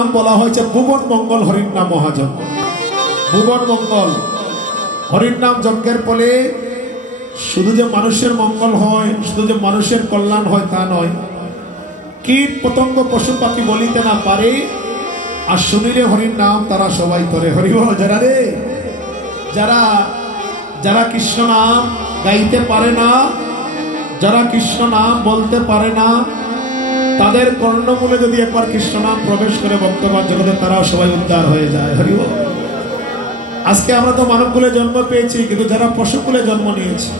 নাম বলা হয়েছে ভুবন মঙ্গল হরির নাম মহাযজ্ঞ। ভুবন মঙ্গল হরির নাম যজ্ঞের ফলে শুধু যে মানুষের মঙ্গল হয়, শুধু যে মানুষের কল্যাণ হয় তা নয়, কীট পতঙ্গ পশু পাখি বলিতে না পারে, আর শুনিলে হরির নাম তারা সবাই করে। হরি বল। যারা রে যারা যারা কৃষ্ণ নাম গাইতে পারে না, যারা কৃষ্ণ নাম বলতে পারে না, তাদের কর্ণমূলে যদি একবার কৃষ্ণ নাম প্রবেশ করে বর্তমান জগতে, তারাও সবাই উদ্ধার হয়ে যায়। হরি বল। আজকে আমরা তো মানবকুলে জন্ম পেয়েছি, কিন্তু যারা পশুকুলে জন্ম নিয়েছে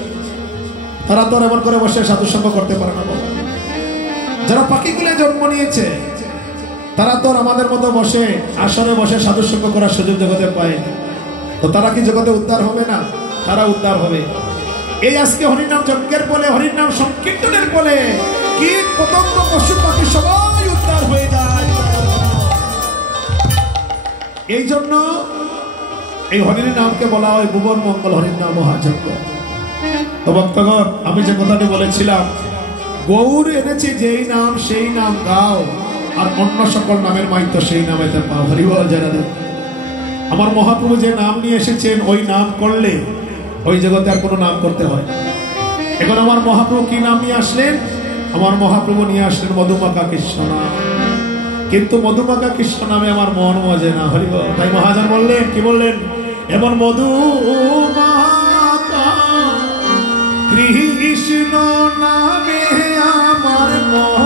তারা তো এমন করে বসে সাধুসঙ্গ করতে পারে না। যারা পাখিকুলে জন্ম নিয়েছে তারা তো আমাদের মতো বসে আসরে বসে সাধুসঙ্গ করার সুযোগ জগতে পায়, তো তারা কি জগতে উদ্ধার হবে না? তারা উদ্ধার হবে। এই আজকে হরিনাম যজ্ঞের বলে, হরিনাম সংকীর্তনের বলে কীট পতঙ্গ পশু পাখি সবাই উদ্ধার হয়ে যায়। এই জন্য এই হরির নামকে বলা হয় ভুবন মঙ্গল হরির নাম মহাযজ্ঞ। তো ভক্তগণ, আমি যে কথাটি বলেছিলাম, গৌর এনেছি যেই নাম সেই নাম গাও, আর অন্য সকল নামের মাইতো সেই নামেতে পাও। হরি বল। যারা আমার মহাপ্রভু যে নাম নিয়ে এসেছেন ওই নাম করলে ওই জগতে আর কোনো নাম করতে হয়। এখন আমার মহাপ্রভু কি নাম নিয়ে আসলেন? আমার মহাপ্রভু নিয়ে আসলেন মধুমাখা কৃষ্ণ নাম। কিন্তু মধুমাখা কৃষ্ণ নামে আমার মন মজে না। হরি বল। তাই মহাজন বললেন, কি বললেন? এমন মধুমাখা কৃষ্ণ নামে আমার মন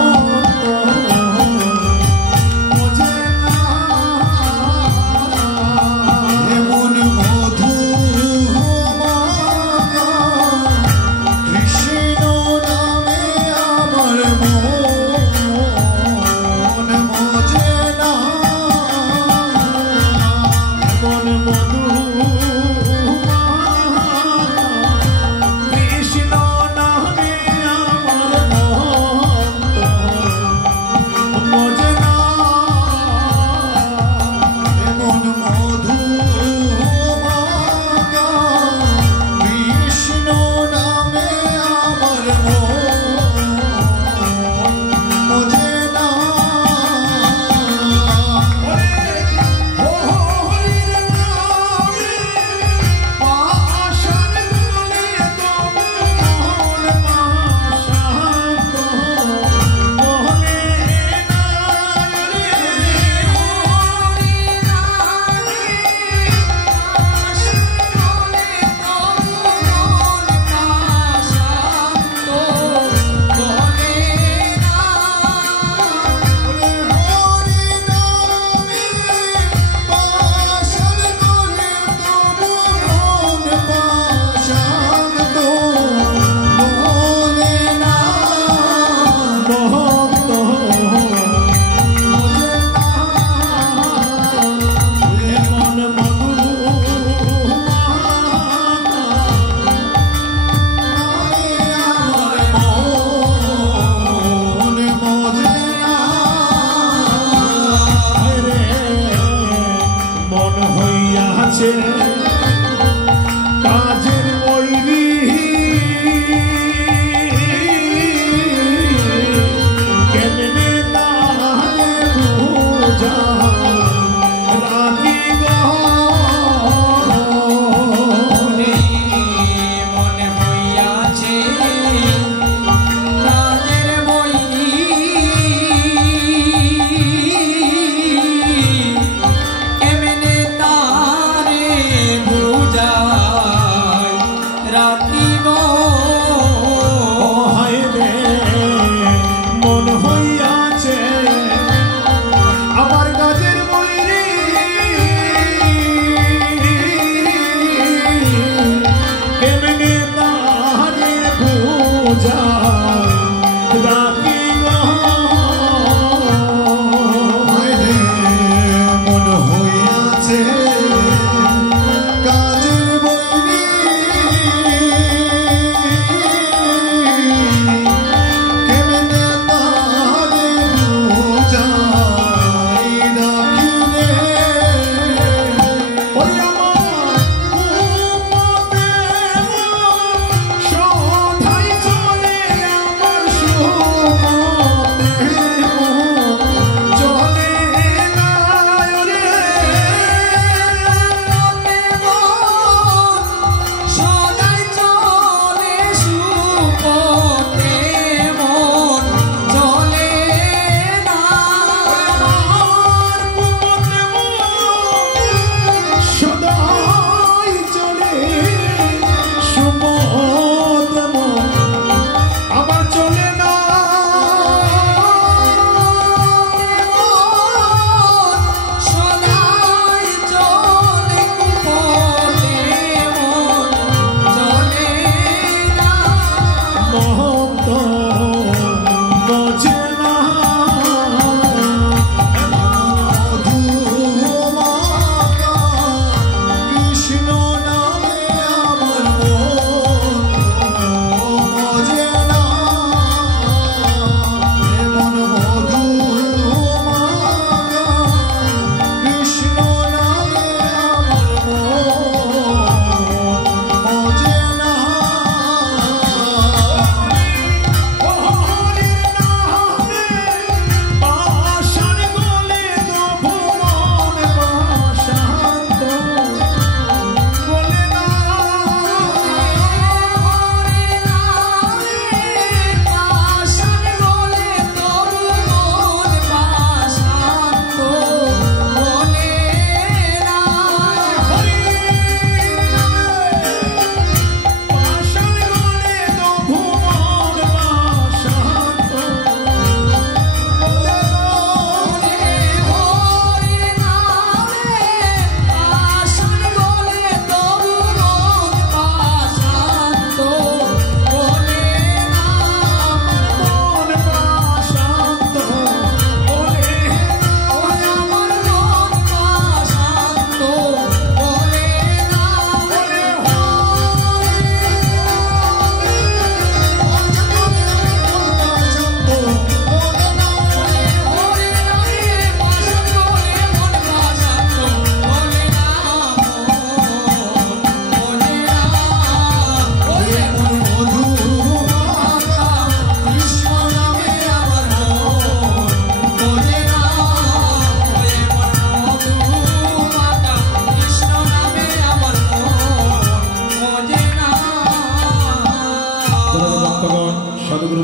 কেমনে তারে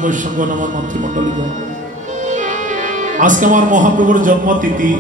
বৈষ্ণবগণ, আমার মাতৃমণ্ডলীগণ, আজকে আমার মহাপ্রভুর জন্মতিথি।